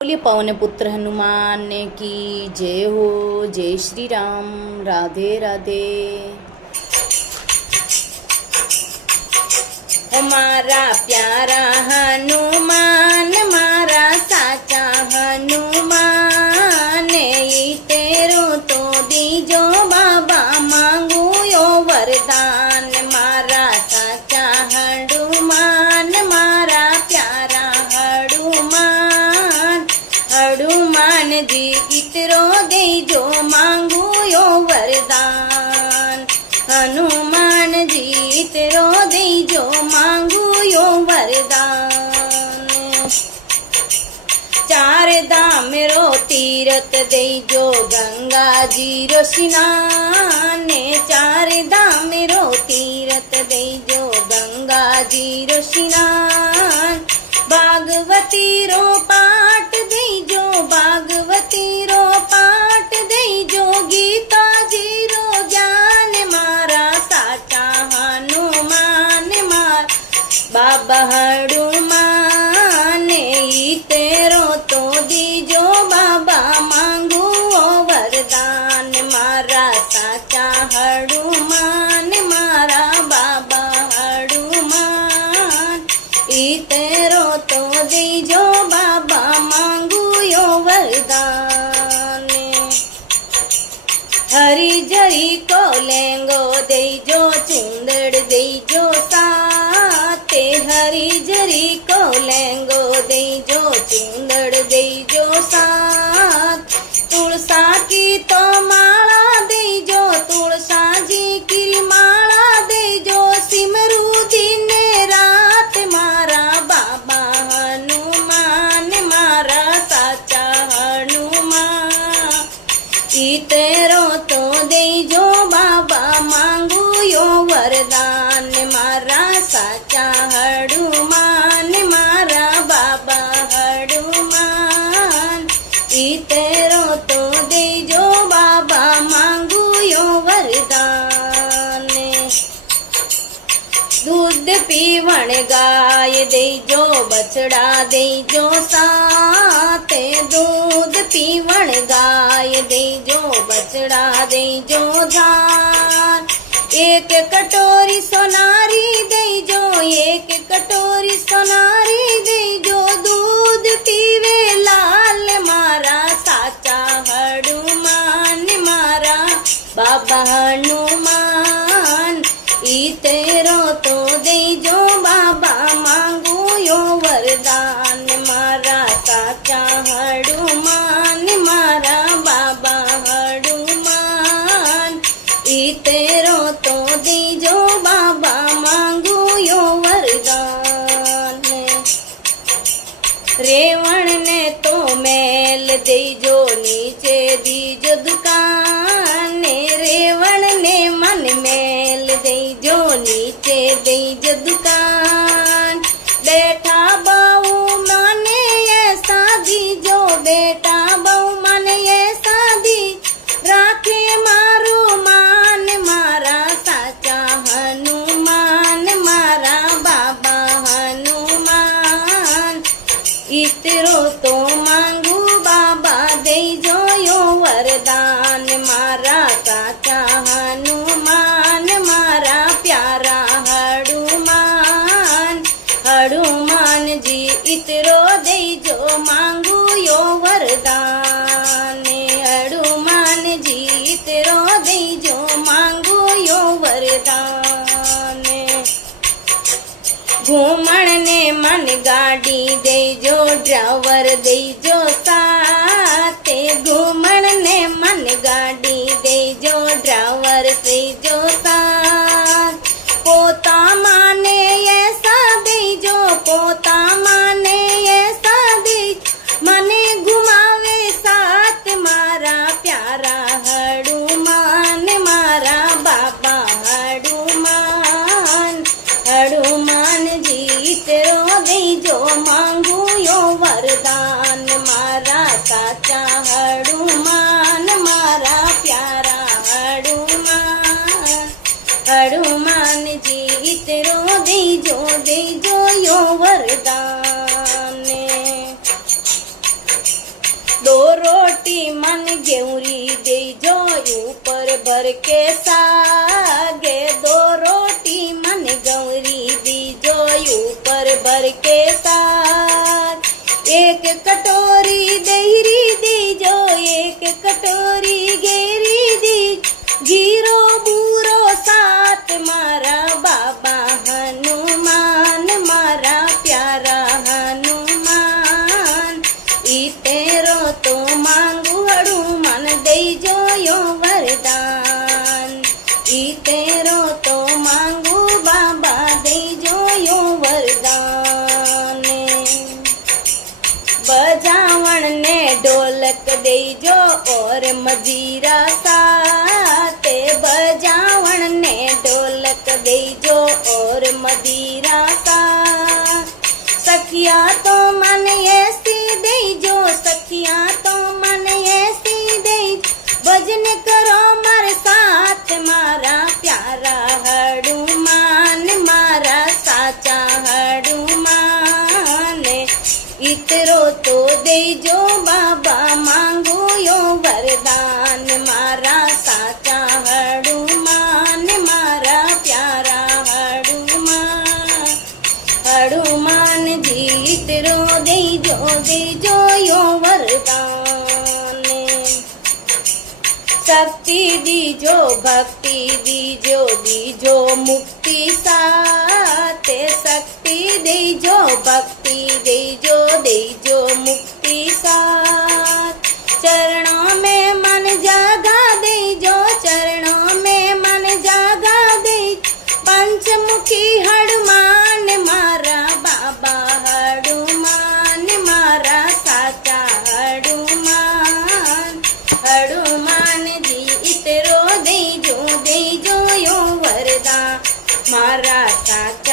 बोलिए पवन पुत्र हनुमान की जय हो। जय श्री राम। राधे राधे। मारा प्यारा हनुमान मारा साचा हनुमान तेरो तो दीजो बाबा मांगू यो वरदान। मारा साचा हनुमान मारा प्यारा हनुमान हनुमान जी इतरो देजो मांगू यो वरदान। हनुमान जी इतरो देजो मांगू यो वरदान। चार धाम रो तीरथ देजो गंगा जी रो स्नान। चार धाम रो तीरथ देजो गंगा जी रो स्नान। भागवती रो पाठ देजो भागवती रो पाठ देजो गीता जी रो ज्ञान। मारा साचा हनुमान मार बाबा हनुमान तेरो तो दीजो बाबा मांगू वरदान। मारा साचा हनुमान मारा बाबा हनुमान तेरो तो दीजो बाबा मांगू यो वरदान। हरी झरी को लेंगो देजो चुंदड़ देजो साते। हरी झरी को लेंगो देजो चुंदड़ देजो सात। तुलसा की तो माला देजो तुलसा जी की माला देजो सिमरू दिन रात। मारा बाबा हनुमान मारा साचा हनुमान तेरो तो देजो बाबा मांगू यो वरदान। मारा साचा हनुमान मारा बाबा हनुमान तेरो तो देजो बाबा मांगू यो वरदान। दूध पीवण गाय देजो बछड़ा देजो साते। दूध पीवण गाय देजो बछड़ा देजो धार। एक कटोरी सोनारी देजो एक कटोरी सोनारी देजो दूध पीवे लाल। मारा साचा हनुमान मारा बाबा हनुमान तेरो तो देजो बाबा मांगू यो वरदान। मारा साचा हनुमान मारा बाबा हनुमान तेरो तो देजो बाबा मांगू यो वरदान। रेवण ने तो मेल देजो नीचे दीजो दुकान। रेवण ने मन मेल देजो नीचे देजो दुकान। बेटा बहु माने ऐसा दीजो बेटा बहु माने ऐसा दी राखे मारो मान। मारा साचा हनुमान मारा बाबा हनुमान इतरो तो मांगू बाबा देजो यो वरदान। मारा साचा हनुमान मारा प्यारा हनुमान हनुमान जी इतरो देजो मांगू यो वरदान। हनुमान जी इतरो देजो मांगू यो वरदान। घूमण ने मन गाड़ी देजो ड्राइवर देजो साते। घूमण ने मन गाड़ी देजो ड्राइवर देजो साथ। पोता माने ऐसा देजो पोता माने ऐसा दे मने घुमावे साथ। मारा प्यारा हनुमान मारा बाबा हनुमान हनुमान जी तेरो देजो मांगू यो वरदान। मारा साचा हनुमान मन गेवरी देजो ऊपर भर के सागे। दो रोटी मन गौरी दीजो ऊपर भर के साग। एक कटोरी देहरी दीजो एक कटोरी गेरी दी। जीरो बूरो सात मारा बाबा हनुमान मारा प्यारा हनुमान। ई तेरो तो मांगू हड़ू मन देजो यो वरदान। ई तेरो तो मांगू बाबा देजो यो वरदान। बजावण ने ढोलक देजो और मजीरा साते। बजावण ने ढोलक देजो और मदीरा सा। सखिया तो मन ऐसी देजो सखिया तो मन ऐसी दे। भजन करो मारे साथ मारा प्यारा हनुमान मारा साचा हनुमान। इतरो तो देजो बाबा मांगो यो वरदान मारा साचा हनुमान मारा प्यारा हनुमान। हनुमान जी इतरो देजो यो वरदान। शक्ति दीजो भक्ति दीजो दीजो मुक्ति साते। शक्ति दीजो भक्ति दीजो मुक्ति साथ। चरणों में मन जागा दीजो चरणों में मन जागा दे। पंचमुखी हनुमान मारा बाबा हनुमान मारा साचा हनुमान। हनुमान जी इतरो देजो यो वरदान मारा साचा